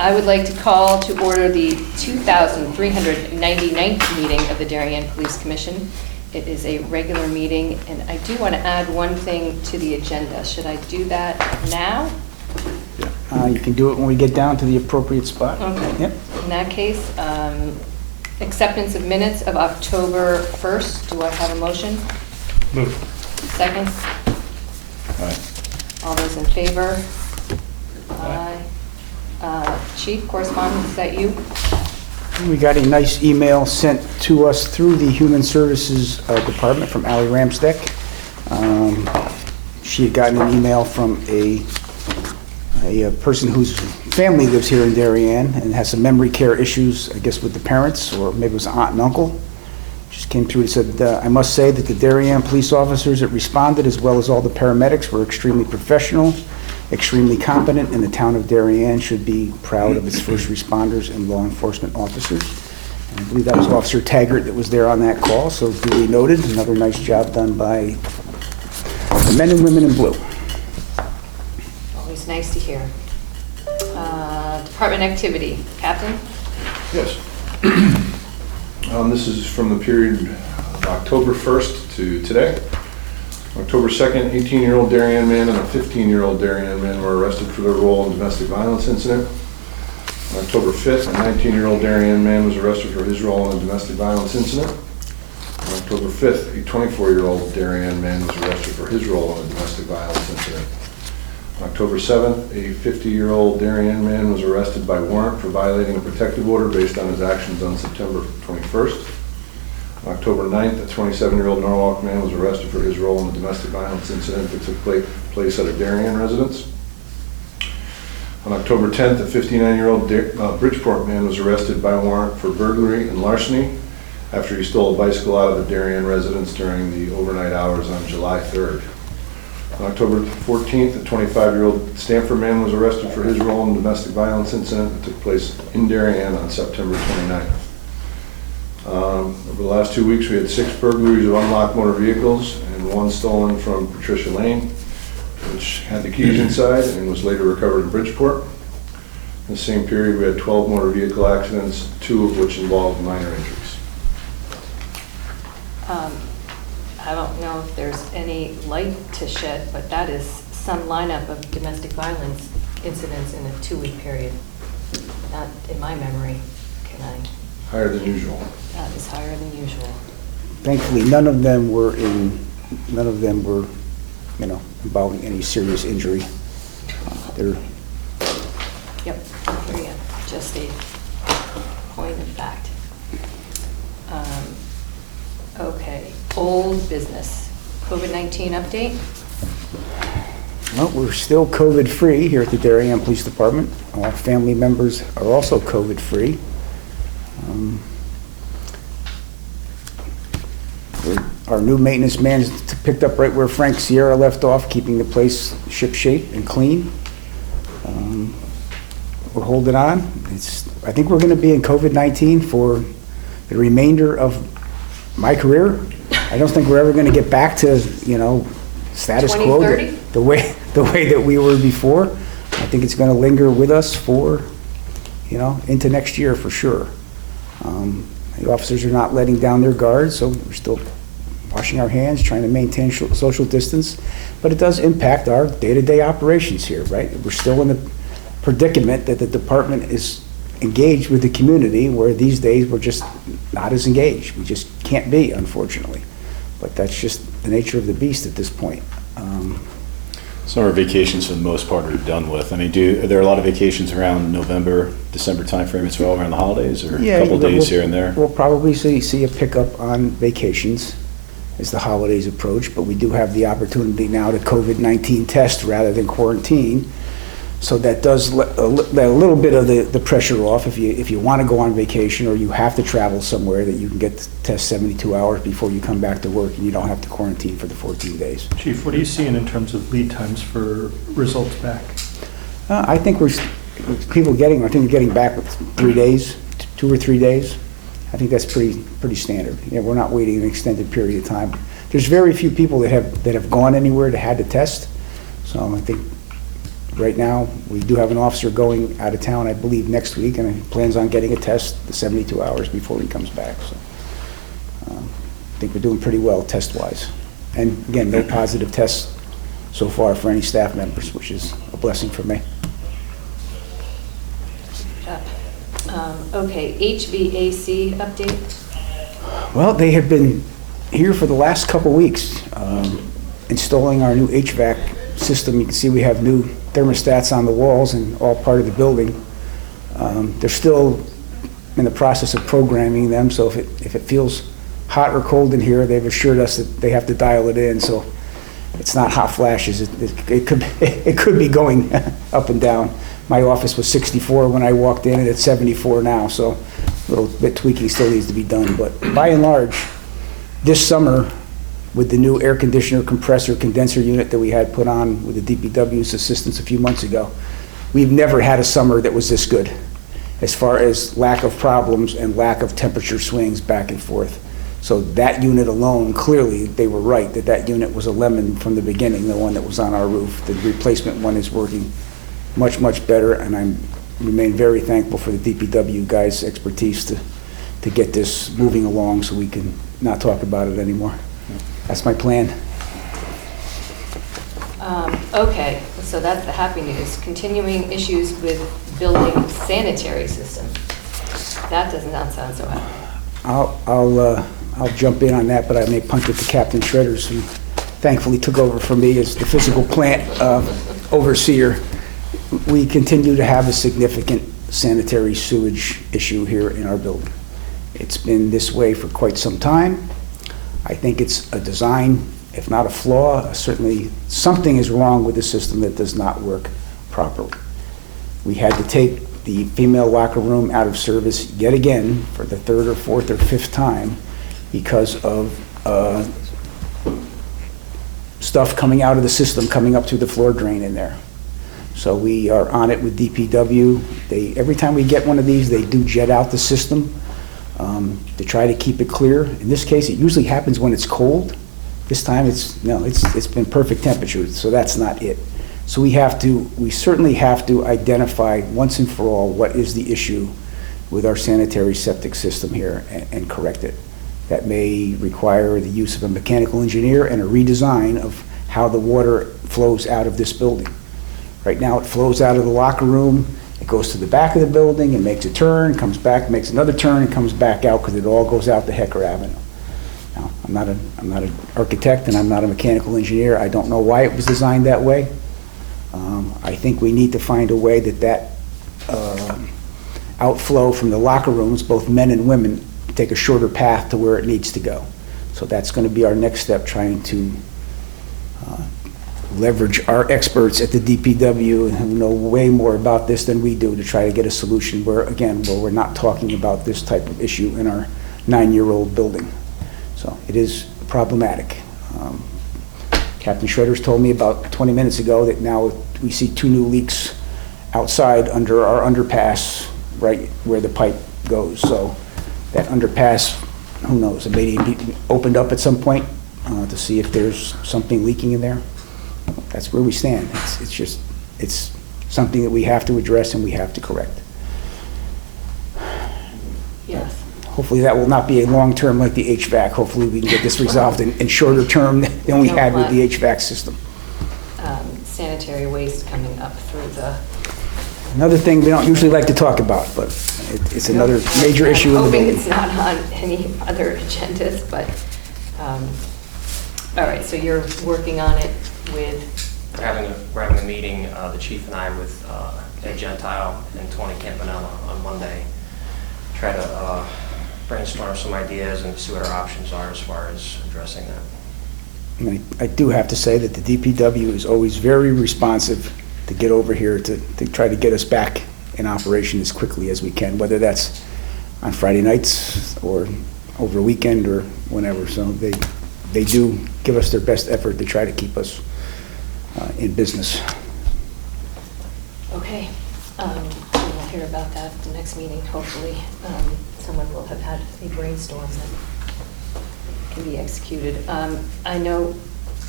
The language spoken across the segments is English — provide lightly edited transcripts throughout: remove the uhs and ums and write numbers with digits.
I would like to call to order the 2,399th meeting of the Darien Police Commission. It is a regular meeting, and I do want to add one thing to the agenda. Should I do that now? You can do it when we get down to the appropriate spot. Okay. Yep. In that case, acceptance of minutes of October 1st. Do I have a motion? Move. Second? Aye. All those in favor? Aye. Chief, correspondence, is that you? We got a nice email sent to us through the Human Services Department from Allie Ramsteck. She had gotten an email from a person whose family lives here in Darien and has some memory care issues, I guess, with the parents, or maybe it was aunt and uncle. Just came through and said, I must say that the Darien police officers that responded, as well as all the paramedics, were extremely professional, extremely competent, and the town of Darien should be proud of its first responders and law enforcement officers. And I believe that was Officer Taggart that was there on that call, so duly noted. Another nice job done by the men and women in blue. Always nice to hear. Department activity. Captain? Yes. This is from the period of October 1st to today. October 2nd, 18-year-old Darien man and a 15-year-old Darien man were arrested for their role in domestic violence incident. On October 5th, a 19-year-old Darien man was arrested for his role in a domestic violence incident. On October 5th, a 24-year-old Darien man was arrested for his role in a domestic violence incident. On October 7th, a 50-year-old Darien man was arrested by warrant for violating a protective order based on his actions on September 21st. On October 9th, a 27-year-old Norwalk man was arrested for his role in the domestic violence incident that took place at a Darien residence. On October 10th, a 59-year-old Bridgeport man was arrested by warrant for burglary and larceny after he stole a bicycle out of the Darien residence during the overnight hours on July 3rd. On October 14th, a 25-year-old Stamford man was arrested for his role in a domestic violence incident that took place in Darien on September 29th. Over the last 2 weeks, we had 6 burglaries of unlocked motor vehicles and 1 stolen from Patricia Lane, which had the keys inside and was later recovered in Bridgeport. In the same period, we had 12 motor vehicle accidents, 2 of which involved minor injuries. I don't know if there's any light to shed, but that is some lineup of domestic violence incidents in a 2-week period. Not in my memory, can I? Higher than usual. That is higher than usual. Thankfully, none of them were, involving any serious injury. They're Yep, here you go. Just a point of fact. Okay, old business. COVID-19 update? Well, we're still COVID-free here at the Darien Police Department. All family members are also COVID-free. Our new maintenance man is picked up right where Frank Sierra left off, keeping the place shipshape and clean. We're holding on. I think we're going to be in COVID-19 for the remainder of my career. I don't think we're ever going to get back to, status quo, 2030? the way that we were before. I think it's going to linger with us for, into next year for sure. The officers are not letting down their guard, so we're still washing our hands, trying to maintain social distance, but it does impact our day-to-day operations here, right? We're still in the predicament that the department is engaged with the community, where these days we're just not as engaged. We just can't be, unfortunately. But that's just the nature of the beast at this point. Summer vacations, for the most part, are done with. I mean, are there a lot of vacations around November, December timeframe as well around the holidays, or a couple days here and there? We'll probably see a pickup on vacations as the holidays approach, but we do have the opportunity now to COVID-19 test rather than quarantine. So that does let a little bit of the pressure off if you want to go on vacation or you have to travel somewhere, that you can get the test 72 hours before you come back to work and you don't have to quarantine for the 14 days. Chief, what are you seeing in terms of lead times for results back? I think people getting back with 3 days, 2 or 3 days. I think that's pretty standard. Yeah, we're not waiting an extended period of time. There's very few people that have gone anywhere that had to test. So I think right now, we do have an officer going out of town, I believe, next week, and he plans on getting a test the 72 hours before he comes back. So I think we're doing pretty well test-wise. And again, no positive tests so far for any staff members, which is a blessing for me. Okay, HVAC update? Well, they have been here for the last couple weeks, installing our new HVAC system. You can see we have new thermostats on the walls and all part of the building. They're still in the process of programming them, so if it feels hot or cold in here, they've assured us that they have to dial it in, so it's not hot flashes. It could be going up and down. My office was 64 when I walked in, and it's 74 now, so a little bit tweaking still needs to be done. But by and large, this summer, with the new air conditioner, compressor, condenser unit that we had put on with the DPW's assistance a few months ago, we've never had a summer that was this good as far as lack of problems and lack of temperature swings back and forth. So that unit alone, clearly, they were right that that unit was a lemon from the beginning, the one that was on our roof. The replacement one is working much, much better, and I remain very thankful for the DPW guys' expertise to get this moving along so we can not talk about it anymore. That's my plan. Okay, so that's the happy news. Continuing issues with building sanitary system. That does not sound so happy. I'll jump in on that, but I may punt it to Captain Shredders, who thankfully took over for me as the physical plant overseer. We continue to have a significant sanitary sewage issue here in our building. It's been this way for quite some time. I think it's a design, if not a flaw, certainly something is wrong with the system that does not work properly. We had to take the female locker room out of service yet again for the third or fourth or fifth time because of stuff coming out of the system, coming up through the floor drain in there. So we are on it with DPW. Every time we get one of these, they do jet out the system to try to keep it clear. In this case, it usually happens when it's cold. This time it's been perfect temperature, so that's not it. So we certainly have to identify once and for all what is the issue with our sanitary septic system here and correct it. That may require the use of a mechanical engineer and a redesign of how the water flows out of this building. Right now, it flows out of the locker room, it goes to the back of the building and makes a turn, comes back, makes another turn, and comes back out because it all goes out to Hecker Avenue. Now, I'm not an architect and I'm not a mechanical engineer. I don't know why it was designed that way. I think we need to find a way that outflow from the locker rooms, both men and women, take a shorter path to where it needs to go. So that's going to be our next step, trying to leverage our experts at the DPW who know way more about this than we do to try to get a solution where we're not talking about this type of issue in our 9-year-old building. So it is problematic. Captain Shredders told me about 20 minutes ago that now we see 2 new leaks outside under our underpass, right where the pipe goes. So that underpass, who knows, it may be opened up at some point to see if there's something leaking in there. That's where we stand. It's something that we have to address and we have to correct. Yes. Hopefully that will not be a long-term like the HVAC. Hopefully we can get this resolved in shorter term than we had with the HVAC system. Sanitary waste coming up through the... Another thing we don't usually like to talk about, but it's another major issue in the building. I'm hoping it's not on any other agendas, but, all right, so you're working on it with... We're having a meeting, the chief and I, with Ed Gentile and Tony Campanella on Monday. Try to brainstorm some ideas and see what our options are as far as addressing that. I do have to say that the DPW is always very responsive to get over here to try to get us back in operation as quickly as we can, whether that's on Friday nights or over a weekend or whenever. So they do give us their best effort to try to keep us in business. Okay. We'll hear about that at the next meeting, hopefully. Someone will have had a brainstorm that can be executed. I know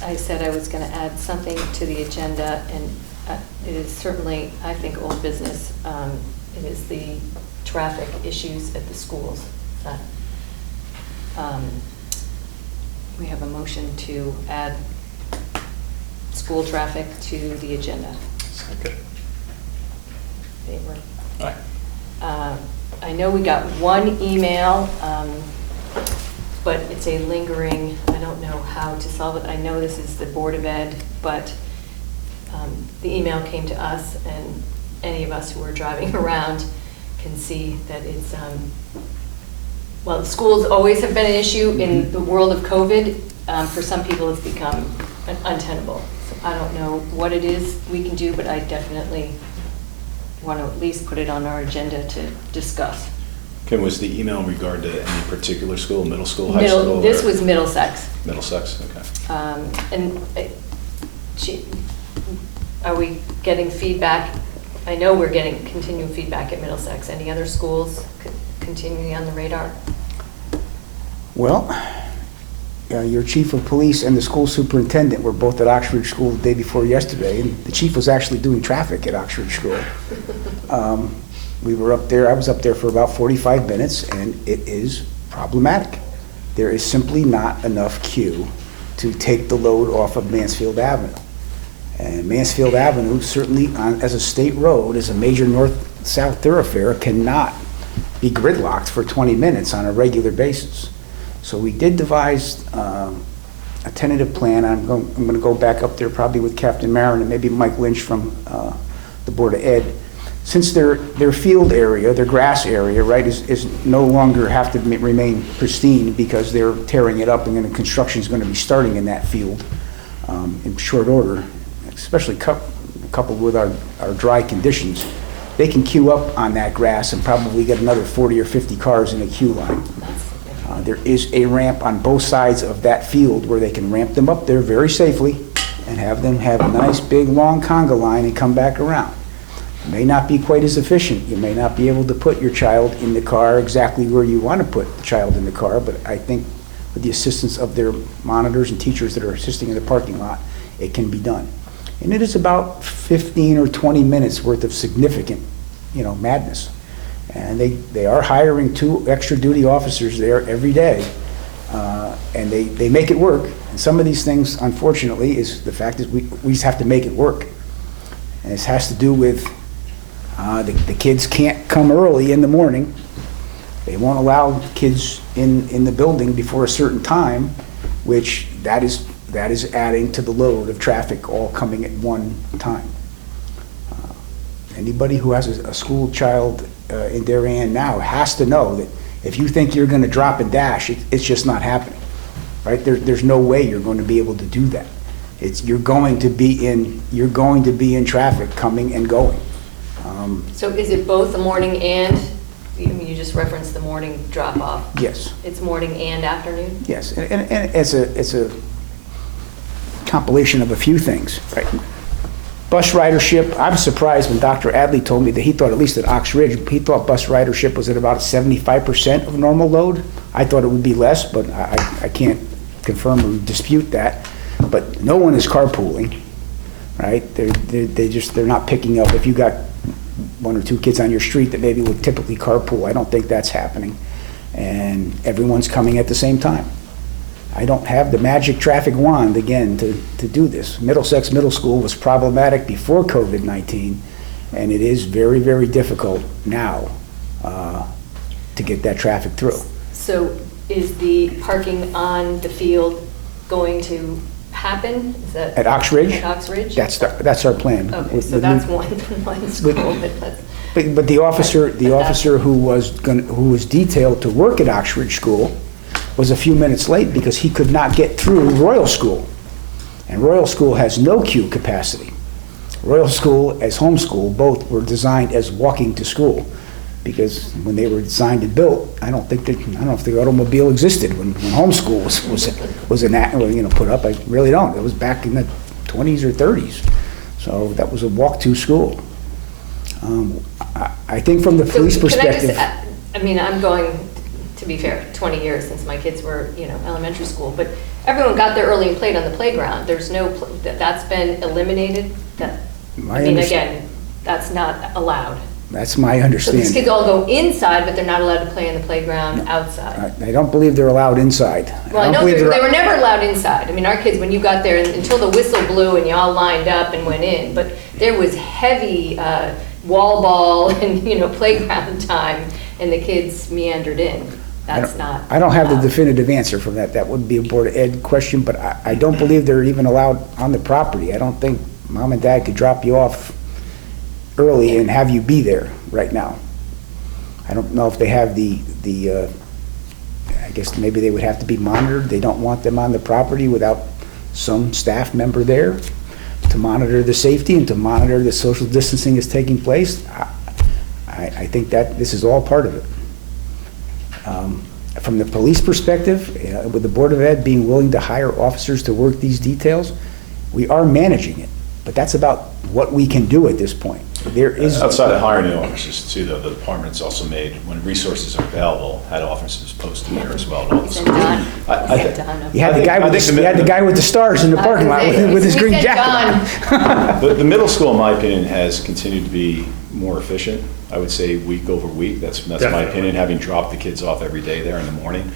I said I was going to add something to the agenda, and It is certainly, I think, old business. It is the traffic issues at the schools. We have a motion to add school traffic to the agenda. Second. Favor? Aye. I know we got one email, but it's a lingering, I don't know how to solve it. I know this is the Board of Ed, but the email came to us, and any of us who are driving around can see that it's, well, schools always have been an issue. In the world of COVID, for some people it's become untenable. So I don't know what it is we can do, but I definitely want to at least put it on our agenda to discuss. Ken, was the email in regard to any particular school, middle school, high school? This or- was Middlesex. Middlesex, okay. And are we getting feedback? I know we're getting continual feedback at Middlesex. Any other schools continuing on the radar? Well, your chief of police and the school superintendent were both at Oxford School the day before yesterday, and the chief was actually doing traffic at Oxford School. We were up there, I was up there for about 45 minutes, and it is problematic. There is simply not enough queue to take the load off of Mansfield Avenue. And Mansfield Avenue, certainly as a state road, as a major north-south thoroughfare, cannot be gridlocked for 20 minutes on a regular basis. So we did devise a tentative plan. I'm going to go back up there probably with Captain Marin and maybe Mike Lynch from the Board of Ed. Since their field area, their grass area, right, is no longer have to remain pristine because they're tearing it up, and then the construction is going to be starting in that field in short order, especially coupled with our dry conditions. They can queue up on that grass and probably get another 40 or 50 cars in a queue line. There is a ramp on both sides of that field where they can ramp them up there very safely and have them have a nice big long conga line and come back around. It may not be quite as efficient. You may not be able to put your child in the car exactly where you want to put the child in the car, but I think with the assistance of their monitors and teachers that are assisting in the parking lot, it can be done. And it is about 15 or 20 minutes worth of significant, madness. And they are hiring 2 extra duty officers there every day, and they make it work. And some of these things, unfortunately, is the fact is we just have to make it work. And this has to do with the kids can't come early in the morning. They won't allow kids in the building before a certain time, which that is adding to the load of traffic all coming at one time. Anybody who has a school child in Darien now has to know that if you think you're going to drop and dash, it's just not happening, right? There's no way you're going to be able to do that. You're going to be in traffic coming and going. So is it both the morning and, you just referenced the morning drop-off? Yes. It's morning and afternoon? Yes, and it's a compilation of a few things, right? Bus ridership, I was surprised when Dr. Adley told me that he thought, at least at Ox Ridge, he thought bus ridership was at about 75% of normal load. I thought it would be less, but I can't confirm or dispute that. But no one is carpooling, right? They're not picking up. If you got 1 or 2 kids on your street that maybe would typically carpool, I don't think that's happening. And everyone's coming at the same time. I don't have the magic traffic wand, again, to do this. Middlesex Middle School was problematic before COVID-19, and it is very, very difficult now to get that traffic through. So is the parking on the field going to happen? Is that At Ox Ridge? At Ox Ridge? That's our plan. Okay, so that's one school, But the officer who was detailed to work at Ox Ridge School was a few minutes late because he could not get through Royal School. And Royal School has no queue capacity. Royal School as homeschool both were designed as walking to school, because when they were designed and built, I don't know if the automobile existed when homeschool was put up. I really don't. It was back in the 20s or 30s. So that was a walk-to school. I think from the police perspective. I'm going, to be fair, 20 years since my kids were, elementary school, but everyone got there early and played on the playground. There's no, that's been eliminated, My I mean, underst- again, that's not allowed. That's my So understanding. these kids all go inside, but they're not allowed to play in the playground outside. I don't believe they're allowed inside. Well, I don't know believe they they're- were never allowed inside. I mean, our kids, when you got there, until the whistle blew and you all lined up and went in, but there was heavy wall ball and, playground time, and the kids meandered in. That's not. I don't have the allowed. definitive answer for that. That would be a Board of Ed question, but I don't believe they're even allowed on the property. I don't think mom and dad could drop you off early and have you be there right now. I don't know if they have I guess maybe they would have to be monitored. They don't want them on the property without some staff member there to monitor the safety and to monitor the social distancing is taking place. I think that this is all part of it. From the police perspective, with the Board of Ed being willing to hire officers to work these details, we are managing it. But that's about what we can do at this point. There is. Outside of hiring new officers too, though, the department's also made, when resources are available, had officers posted there as well. at all the Is it schools. Don? I Is it think- Don? You had the guy I with think you had the guy with the stars in the parking lot with his We green said jacket on. Don. The middle school, in my opinion, has continued to be more efficient. I would say week over week. That's my Definitely. opinion, having dropped the kids off every day there in the morning.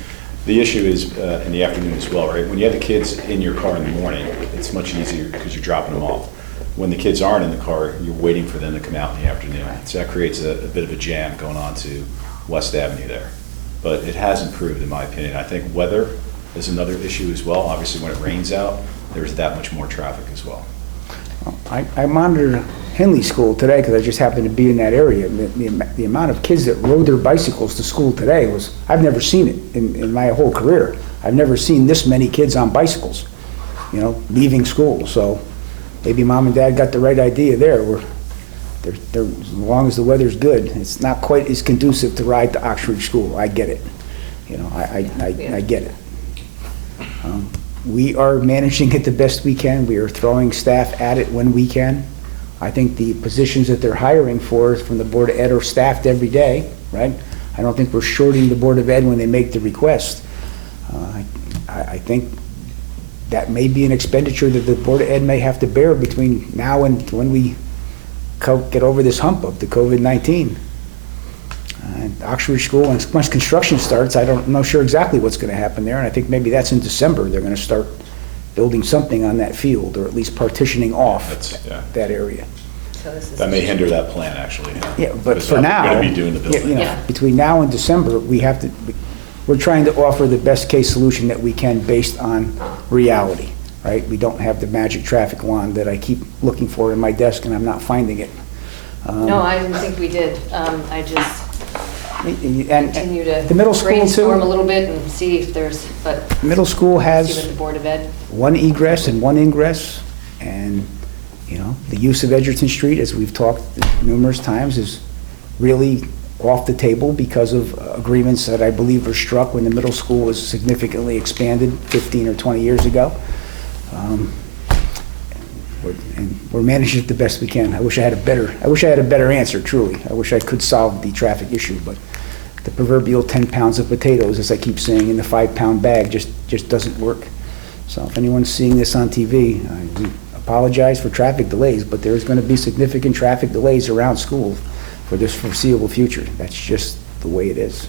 The issue is in the afternoon as well, right? When you have the kids in your car in the morning, it's much easier because you're dropping them off. When the kids aren't in the car, you're waiting for them to come out in the afternoon. So that creates a bit of a jam going on to West Avenue there. But it has improved, in my opinion. I think weather is another issue as well. Obviously, when it rains out, there's that much more traffic as well. I monitored Henley School today because I just happened to be in that area. The amount of kids that rode their bicycles to school today was, I've never seen it in my whole career. I've never seen this many kids on bicycles, leaving school. So maybe mom and dad got the right idea there. They're, as long as the weather's good, it's not quite as conducive to ride to Oxford School. I get it. I get it. We are managing it the best we can. We are throwing staff at it when we can. I think the positions that they're hiring for from the Board of Ed are staffed every day, right? I don't think we're shorting the Board of Ed when they make the request. I think that may be an expenditure that the Board of Ed may have to bear between now and when we get over this hump of the COVID-19. Oxford School, once construction starts, I'm not sure exactly what's going to happen there, and I think maybe that's in December. They're going to start building something on that field, or at least partitioning off that area. So this is- That may hinder that plan, actually. Yeah, but Because for we're now, going to be doing the building. Yeah. between now and December, we're trying to offer the best case solution that we can based on reality, right? We don't have the magic traffic wand that I keep looking for in my desk and I'm not finding it. No, I didn't think we did. I just And continue to the middle school brainstorm a too, little bit and see if there's, but middle school see what has the Board of Ed. one egress and one ingress, and, the use of Edgerton Street, as we've talked numerous times, is really off the table because of agreements that I believe were struck when the middle school was significantly expanded 15 or 20 years ago. And we're managing it the best we can. I wish I had a better answer, truly. I wish I could solve the traffic issue, but the proverbial 10 pounds of potatoes, as I keep saying, in the 5-pound bag just doesn't work. So if anyone's seeing this on TV, we apologize for traffic delays, but there's going to be significant traffic delays around school for this foreseeable future. That's just the way it is.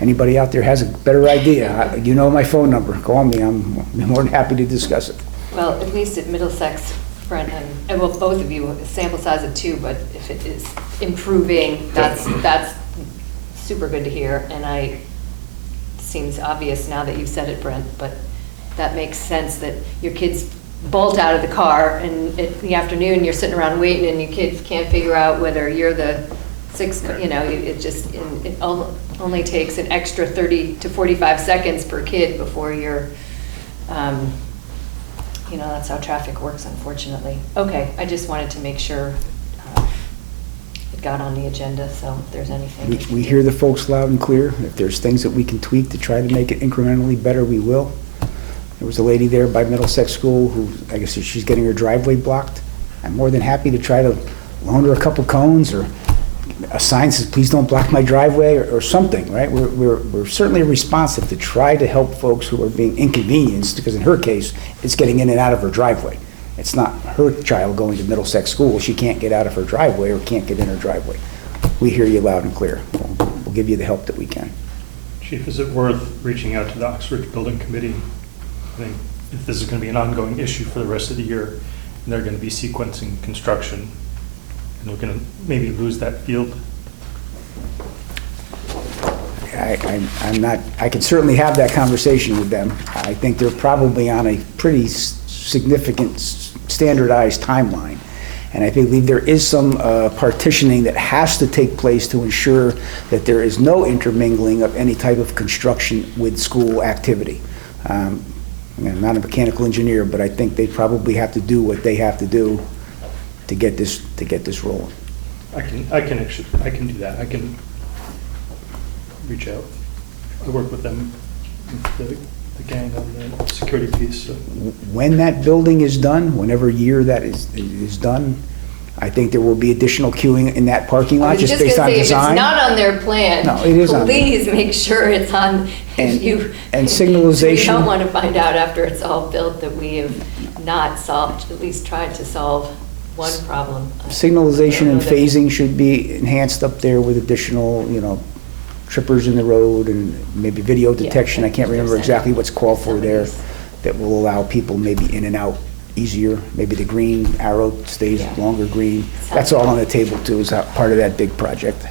Anybody out there has a better idea, you know my phone number. Call me. I'm more than happy to discuss it. Well, at least at Middlesex, Brent, and well, both of you, sample size of 2, but if it is improving, that's super good to hear. And seems obvious now that you've said it, Brent, but that makes sense that your kids bolt out of the car and in the afternoon you're sitting around waiting and your kids can't figure out whether you're the sixth, it only takes an extra 30 to 45 seconds per kid before you're, that's how traffic works, unfortunately. Okay, I just wanted to make sure it got on the agenda, so if there's anything. We hear the folks loud and clear. If there's things that we can tweak to try to make it incrementally better, we will. There was a lady there by Middlesex School who, I guess she's getting her driveway blocked. I'm more than happy to try to loan her a couple cones or a sign says, please don't block my driveway or something, right? We're certainly responsive to try to help folks who are being inconvenienced, because in her case, it's getting in and out of her driveway. It's not her child going to Middlesex School. She can't get out of her driveway or can't get in her driveway. We hear you loud and clear. We'll give you the help that we can. Chief, is it worth reaching out to the Oxford Building Committee? I think if this is going to be an ongoing issue for the rest of the year, and they're going to be sequencing construction, and we're going to maybe lose that field. I'm not, I can certainly have that conversation with them. I think they're probably on a pretty significant standardized timeline. And I believe there is some partitioning that has to take place to ensure that there is no intermingling of any type of construction with school activity. I'm not a mechanical engineer, but I think they probably have to do what they have to do to get this rolling. I can do that. I can reach out. I work with them, with the gang on the security piece. So. When that building is done, whenever year that is done, I think there will be additional queuing in that parking lot, just based on design. If it's not on their plan, No, it is on there. please make sure it's on. And We signalization. don't want to find out after it's all built that we have not solved, at least tried to solve one problem. Signalization and I don't know that- phasing should be enhanced up there with additional, trippers in the road and maybe video Yeah, detection. I can't remember 50%. exactly what's called for there, Somebody's- that will allow people maybe in and out easier. Maybe the green arrow stays Yeah. longer green. That's all on the table too, is part of that big project.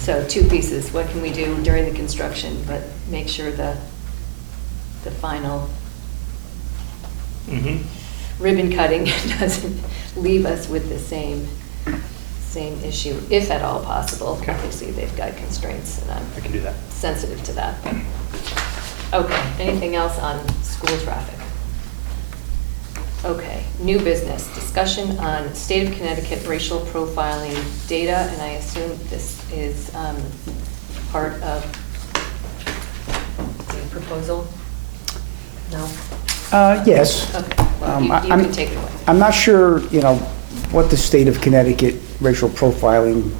So two pieces, what can we do during the construction, but make sure the final Mm-hmm. ribbon cutting doesn't leave us with the same issue, if at all possible. Okay. Obviously, they've got constraints, and I I'm can do that. sensitive to that. Okay, anything else on school traffic? Okay, new business, discussion on state of Connecticut racial profiling data, and I assume this is part of the proposal? No? Yes. Okay, well, you I'm- can take it away. I'm not sure, what the state of Connecticut racial profiling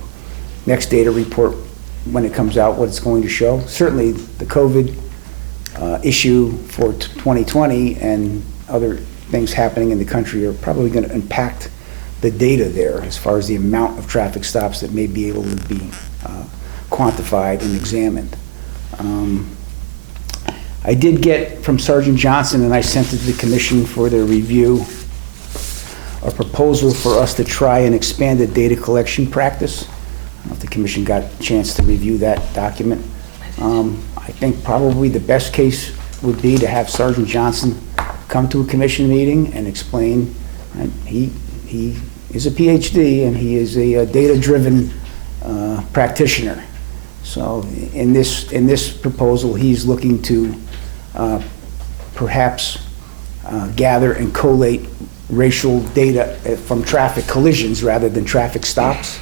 next data report, when it comes out, what it's going to show. Certainly, the COVID issue for 2020 and other things happening in the country are probably going to impact the data there as far as the amount of traffic stops that may be able to be quantified and examined. I did get from Sergeant Johnson, and I sent it to the commission for their review, a proposal for us to try and expand the data collection practice. I don't know if the commission got a chance to review that document. I think probably the best case would be to have Sergeant Johnson come to a commission meeting and explain. Right? He is a PhD and he is a data-driven practitioner. So in this proposal, he's looking to perhaps gather and collate racial data from traffic collisions rather than traffic stops.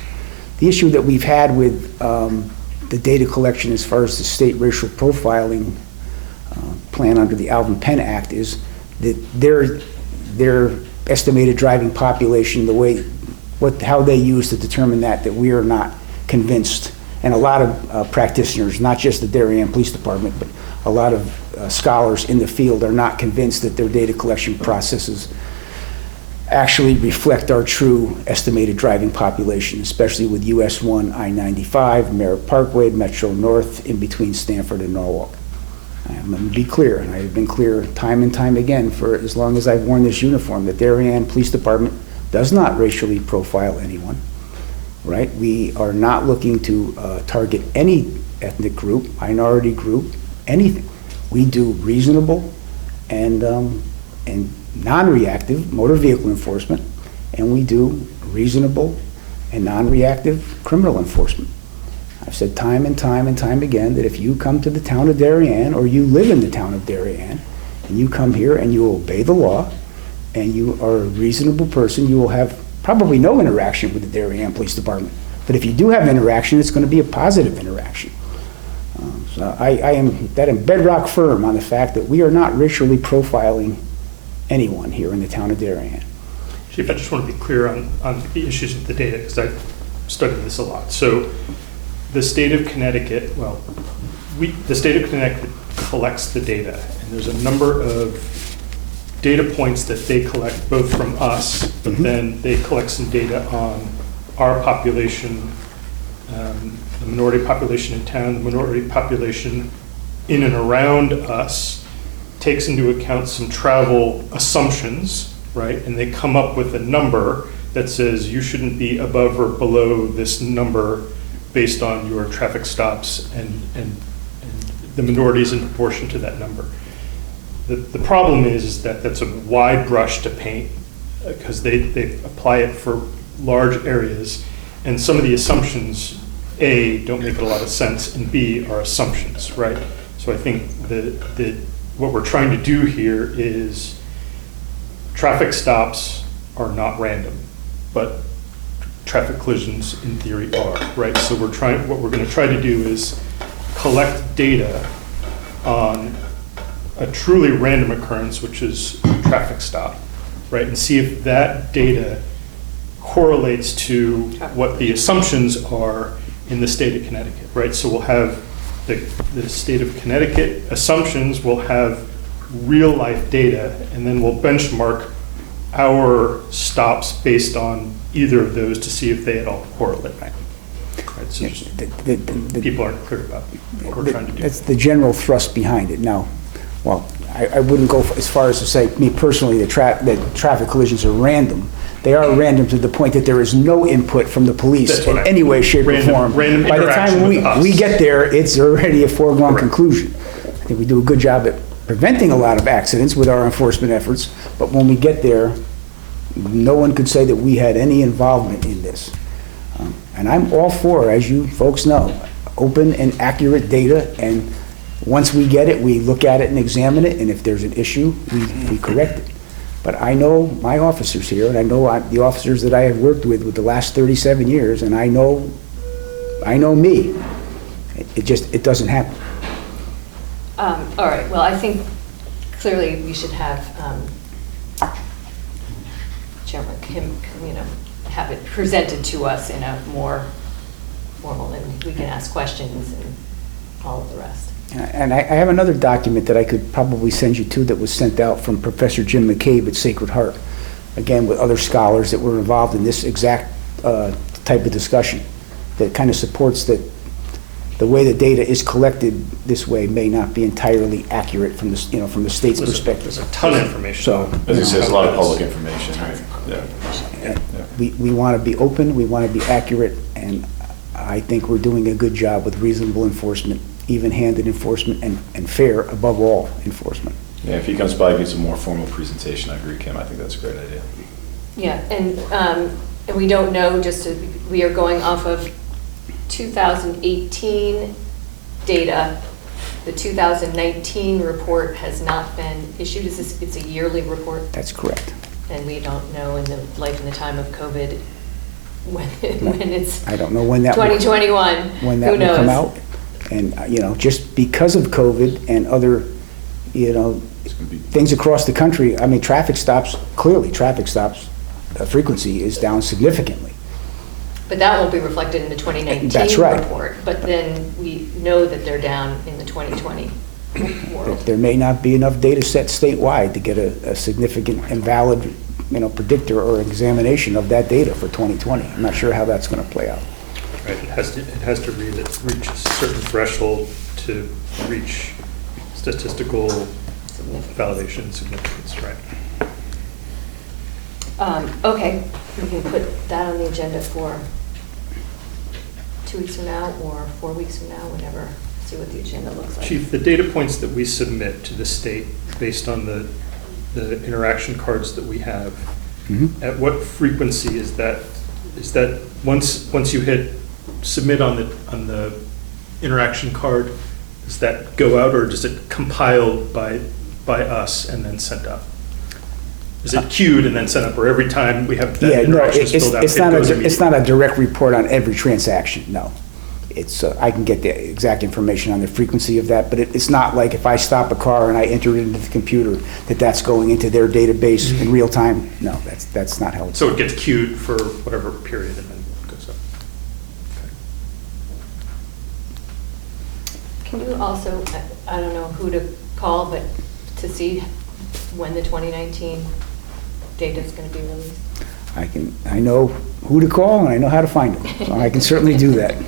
The issue that we've had with the data collection as far as the state racial profiling plan under the Alvin Penn Act is that their estimated driving population, how they use to determine that we are not convinced, and a lot of practitioners, not just the Darien Police Department, but a lot of scholars in the field are not convinced that their data collection processes actually reflect our true estimated driving population, especially with US 1, I-95, Merritt Parkway, Metro North, in between Stanford and Norwalk. I'm going to be clear, and I've been clear time and time again for as long as I've worn this uniform, that Darien Police Department does not racially profile anyone, right? We are not looking to target any ethnic group, minority group, anything. We do reasonable and non-reactive motor vehicle enforcement, and we do reasonable and non-reactive criminal enforcement. I've said time and time and time again that if you come to the town of Darien, or you live in the town of Darien, and you come here and you obey the law, and you are a reasonable person, you will have probably no interaction with the Darien Police Department. But if you do have interaction, it's going to be a positive interaction. So I am bedrock firm on the fact that we are not racially profiling anyone here in the town of Darien. Chief, I just want to be clear on the issues of the data, because I've studied this a lot. So the state of Connecticut, the state of Connecticut collects the data, and there's a number of data points that they collect both from us, but then they collect some data on our population, the minority population in town, the minority population in and around us, takes into account some travel assumptions, right? And they come up with a number that says you shouldn't be above or below this number based on your traffic stops and the minorities in proportion to that number. The problem is that that's a wide brush to paint because they apply it for large areas, and some of the assumptions, A, don't make a lot of sense, and B, are assumptions, right? So I think what we're trying to do here is traffic stops are not random, but traffic collisions in theory are, right? So what we're going to try to do is collect data on a truly random occurrence, which is a traffic stop, right? And see if that data correlates to what the assumptions are in the state of Connecticut, right? So we'll have the state of Connecticut assumptions, we'll have real life data, and then we'll benchmark our stops based on either of those to see if they at all correlate. Right, so just, people aren't clear about what we're trying to do. That's the general thrust behind it. Now, well, I wouldn't go as far as to say, me personally, that traffic collisions are random. They are random to the point that there is no input from the police in any way, shape, or form. By the time we get there, it's already a foregone conclusion. I think we do a good job at preventing a lot of accidents with our enforcement efforts, but when we get there, no one could say that we had any involvement in this. And I'm all for, as you folks know, open and accurate data, and once we get it, we look at it and examine it, and if there's an issue, we correct it. But I know my officers here, and I know the officers that I have worked with the last 37 years, and I know me. It doesn't happen. All right, well, I think clearly we should have Chairman Kim, have it presented to us in a more formal, and we can ask questions and all of the rest. And I have another document that I could probably send you to that was sent out from Professor Jim McCabe at Sacred Heart, again, with other scholars that were involved in this exact type of discussion, that kind of supports that the way the data is collected this way may not be entirely accurate from the, from the state's perspective. There's a ton of information. So, As it says, a lot of public information, right? Yeah. we want to be open, we want to be accurate, and I think we're doing a good job with reasonable enforcement, even-handed enforcement, and fair, above all, enforcement. Yeah, if he comes by and gives a more formal presentation, I agree, Kim, I think that's a great idea. Yeah, and we don't know, we are going off of 2018 data. The 2019 report has not been issued. It's a yearly report? That's correct. And we don't know in the time of COVID when it's. I don't know when that 2021. When that will come out. And, just because of COVID and other, things across the country, I mean, traffic stops frequency is down significantly. But that won't be reflected in the 2019 That's right. report. But then we know that they're down in the 2020 world. There may not be enough data set statewide to get a significant and valid, predictor or examination of that data for 2020. I'm not sure how that's going to play out. Right, it has to reach a certain threshold to reach statistical validation significance, right? Okay, we can put that on the agenda for 2 weeks from now or 4 weeks from now, whenever, see what the agenda looks like. Chief, the data points that we submit to the state based on the interaction cards that we have, at what frequency is that? Is that once you hit submit on the interaction card, does that go out, or does it compiled by us and then sent up? Is it queued and then sent up, or every time we have that interaction filled out, it's not a direct report on every transaction, no. It's, I can get the exact information on the frequency of that, but it's not like if I stop a car and I enter it into the computer, that's going into their database in real time. No, that's not how it's. So it gets queued for whatever period and then goes up. Okay. Can you also, I don't know who to call, but to see when the 2019 data is going to be released? I know who to call and I know how to find them, so I can certainly do that.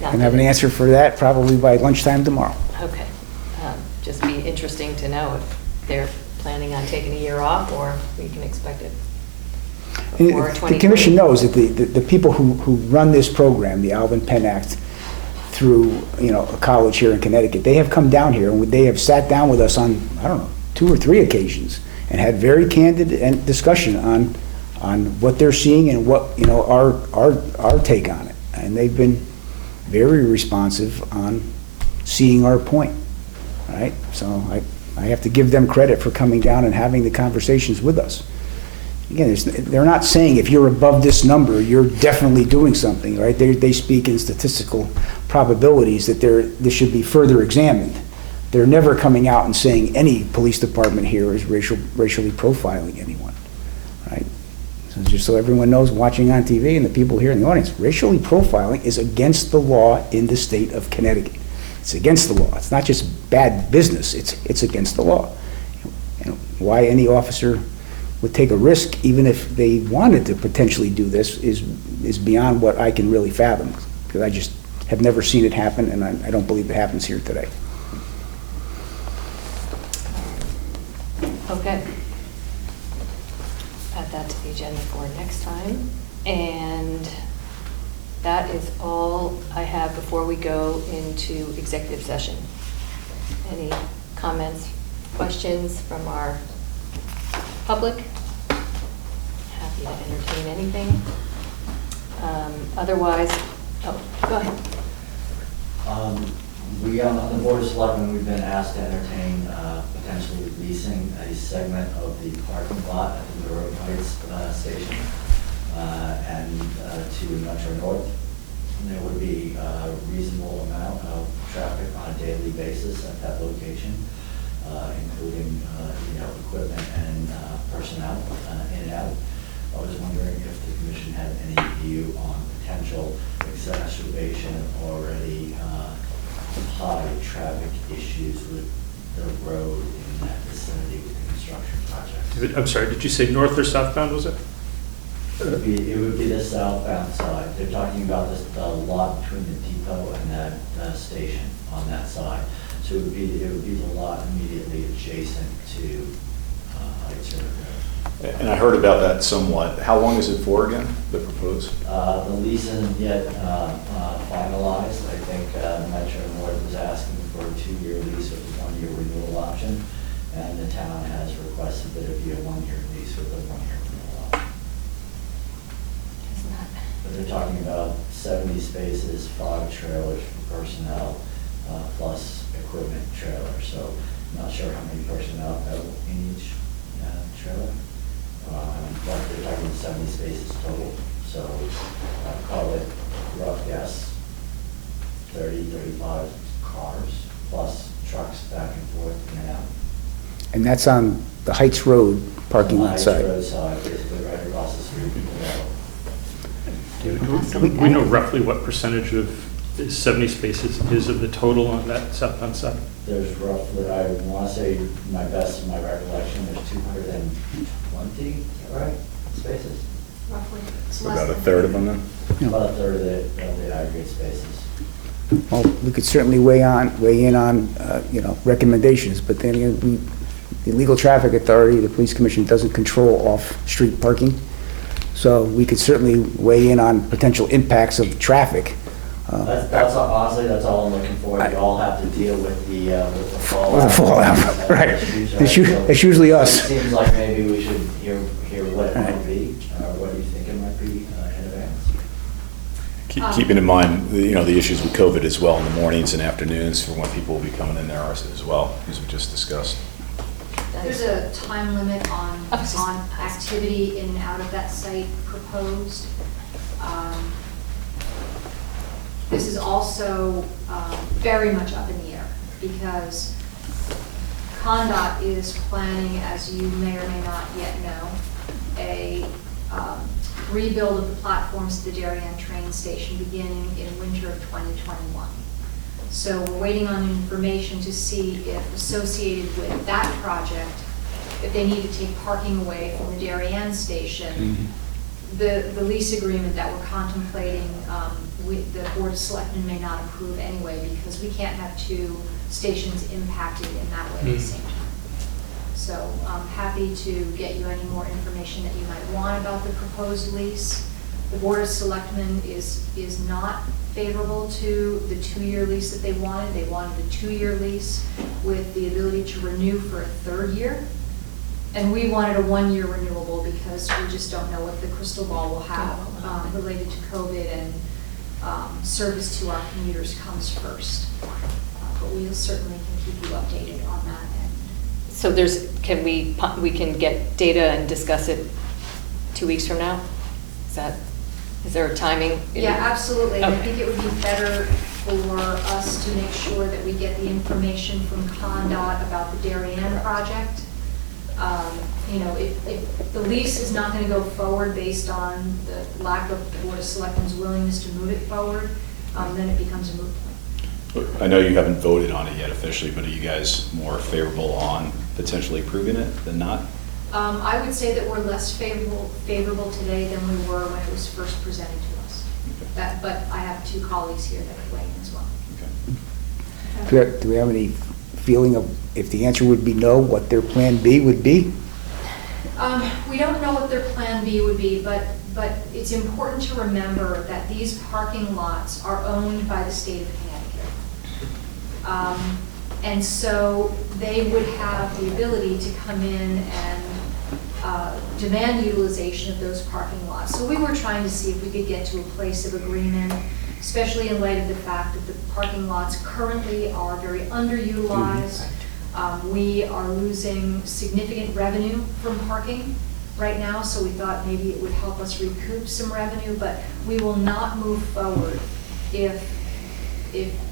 Not And have an that- answer for that probably by lunchtime tomorrow. Okay. Just be interesting to know if they're planning on taking a year off, or we can expect it And before The 2020. commission knows that the people who run this program, the Alvin Penn Act, through, a college here in Connecticut, they have come down here and they have sat down with us on, I don't know, 2 or 3 occasions and had very candid and discussion on what they're seeing and what, our take on it. And they've been very responsive on seeing our point, right? So I have to give them credit for coming down and having the conversations with us. Again, they're not saying if you're above this number, you're definitely doing something, right? They speak in statistical probabilities that this should be further examined. They're never coming out and saying any police department here is racially profiling anyone, right? So just so everyone knows, watching on TV and the people here in the audience, racially profiling is against the law in the state of Connecticut. It's against the law. It's not just bad business, it's against the law. And why any officer would take a risk, even if they wanted to potentially do this, is beyond what I can really fathom, because I just have never seen it happen, and I don't believe it happens here today. Okay. Add that to the agenda for next time. And that is all I have before we go into executive session. Any comments, questions from our public? Happy to entertain anything. Otherwise, go ahead. We, on the Board of Selectmen, we've been asked to entertain potentially leasing a segment of the parking lot at the Monroe Heights station and to Metro North. And there would be a reasonable amount of traffic on a daily basis at that location, including equipment and personnel in and out. I was wondering if the commission had any view on potential exacerbation of already high traffic issues with the road in that vicinity with the construction project. I'm sorry, did you say north or southbound, was it? It would be the southbound side. They're talking about the lot between the depot and that station on that side. So it would be the lot immediately adjacent to Heights Road. And I heard about that somewhat. How long is it for again, the proposed? The lease isn't yet finalized. I think Metro North was asking for a 2-year lease with a 1-year renewal option, and the town has requested that it be a 1-year lease with a 1-year renewal option. But they're talking about 70 spaces, 5 trailers for personnel, plus equipment trailer. So I'm not sure how many personnel go in each trailer. But they're talking 70 spaces total. So I'd call it, rough guess, 30, 35 cars, plus trucks back and forth in and out. And that's on the Heights Road parking lot side. On the Heights Road side, basically right across the street from the road. Do we know roughly what percentage of 70 spaces is of the total on that southbound side? There's roughly, I want to say, my best of my recollection, there's 220, is that right, spaces? Roughly. So about a third of them then? About a third of the aggregate spaces. Well, we could certainly weigh in on, recommendations, but then again, the Legal Traffic Authority, the Police Commission, doesn't control off-street parking. So we could certainly weigh in on potential impacts of traffic. That's honestly, that's all I'm looking for. You all have to deal with the fallout. With the fallout, right. It's usually us. It seems like maybe we should hear what it might be, what do you think it might be in advance? Keeping in mind, the issues with COVID as well in the mornings and afternoons for when people will be coming in there as well, as we just discussed. There's a time limit on activity in and out of that site proposed. This is also very much up in the air because CONDOT is planning, as you may or may not yet know, a rebuild of the platforms at the Darien train station beginning in winter of 2021. So we're waiting on information to see if associated with that project, if they need to take parking away from the Darien station, the lease agreement that we're contemplating, the Board of Selectmen may not approve anyway, because we can't have two stations impacted in that way at the same time. So I'm happy to get you any more information that you might want about the proposed lease. The Board of Selectmen is not favorable to the 2-year lease that they wanted. They wanted a 2-year lease with the ability to renew for a 3rd year. And we wanted a 1-year renewable because we just don't know what the crystal ball will have related to COVID, and service to our commuters comes first. But we certainly can keep you updated on that. So we can get data and discuss it 2 weeks from now? Is there a timing? Yeah, absolutely. And I Okay. think it would be better for us to make sure that we get the information from CONDOT about the Darien project. If the lease is not going to go forward based on the lack of the Board of Selectmen's willingness to move it forward, then it becomes a moot point. I know you haven't voted on it yet officially, but are you guys more favorable on potentially approving it than not? I would say that we're less favorable today than we were when it was first presented to us. Okay. But I have 2 colleagues here that are weighing as well. Okay. Do we have any feeling of, if the answer would be no, what their plan B would be? We don't know what their plan B would be, but it's important to remember that these parking lots are owned by the state of Connecticut. And so they would have the ability to come in and demand utilization of those parking lots. So we were trying to see if we could get to a place of agreement, especially in light of the fact that the parking lots currently are very underutilized. We are losing significant revenue from parking right now, so we thought maybe it would help us recoup some revenue, but we will not move forward if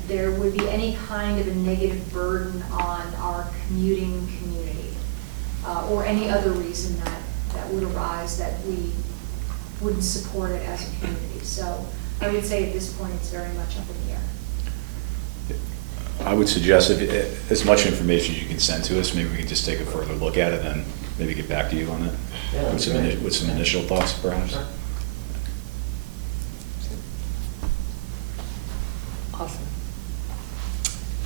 there would be any kind of a negative burden on our commuting community, or any other reason that would arise that we wouldn't support it as a community. So I would say at this point, it's very much up in the air. I would suggest as much information as you can send to us, maybe we can just take a further look at it and maybe get back to you on it. Yeah, With some initial thoughts perhaps. Sure. Awesome.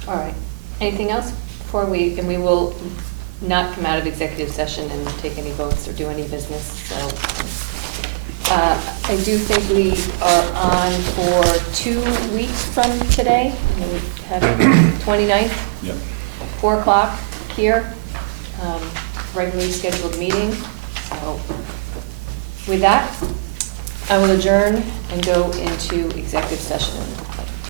All right. Anything else before and we will not come out of executive session and take any votes or do any business, so. I do think we are on for 2 weeks from today. We have 29th, Yep. 4 o'clock here, regularly scheduled meeting. So with that, I will adjourn and go into executive session.